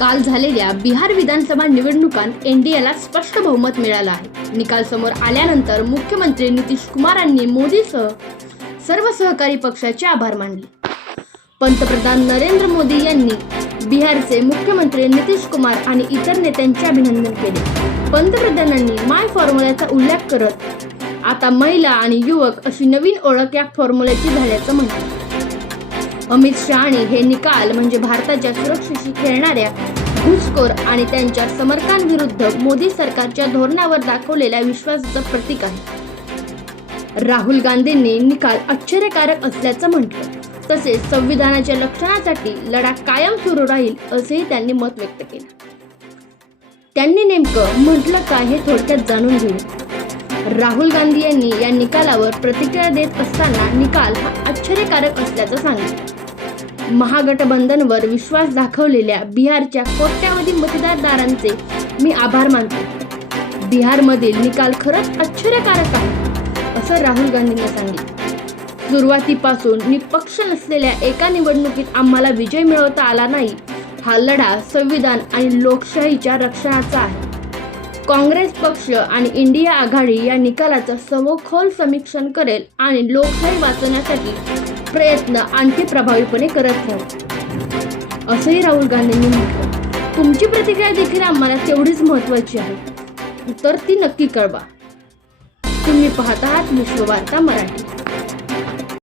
काल झालेल्या बिहार विधानसभा निवडणुकांत एनडीएला स्पष्ट बहुमत मिळालं आहे। निकाल समोर आल्यानंतर मुख्यमंत्री नितीश कुमारांनी मोदीसह सर्व सहकारी पक्षाचे आभार मानले। पंतप्रधान नरेंद्र मोदी यांनी बिहारचे मुख्यमंत्री नितीश कुमार आणि इतर नेत्यांचे अभिनंदन केले। पंतप्रधानांनी माय फॉर्म्युलाचा उल्लेख करत आता महिला आणि युवक अशी नवीन ओळख या फॉर्म्युल्याची झाल्याचं म्हटलं। अमित शहानी हे निकाल म्हणजे भारताच्या सुरक्षेशी खेळणाऱ्या घुसखोर आणि त्यांच्या समर्थकांविरुद्ध मोदी सरकारच्या धोरणावर दाखवलेल्या विश्वासाचं प्रतीक आहे। राहुल गांधींनी निकाल आश्चर्यकारक असल्याचं म्हटलं। तसेच संविधानाच्या रक्षणासाठी लढा कायम सुरू राहील असेही त्यांनी मत व्यक्त केले। त्यांनी नेमकं म्हटलं काय हे थोडक्यात जाणून घेऊ। राहुल गांधी यांनी या निकालावर प्रतिक्रिया देत असताना निकाल हा आश्चर्यकारक असल्याचं सांगितलं। महागठबंधनवर विश्वास दाखवलेल्या बिहारच्या कोट्यावधी मतदारांचे मी आभार मानतो। बिहारमधील निकाल खरंच आश्चर्यकारक आहे असं राहुल गांधींनी सांगितलं। सुरुवातीपासून निष्पक्ष नसलेल्या एका निवडणुकीत आम्हाला विजय मिळवता आला नाही। हा लढा संविधान आणि लोकशाहीच्या रक्षणाचा आहे। काँग्रेस पक्ष आणि इंडिया आघाडी या निकालाचं सखोल समीक्षण करेल आणि लोकशाही वाचवण्यासाठी प्रयत्न आणखी प्रभावीपणे करत राहू असंही राहुल गांधींनी म्हटलं। तुमची प्रतिक्रिया देखील आम्हाला तेवढीच महत्त्वाची आहे, तर ती नक्की कळवा। तुम्ही पाहत आहात विश्ववार्ता मराठी।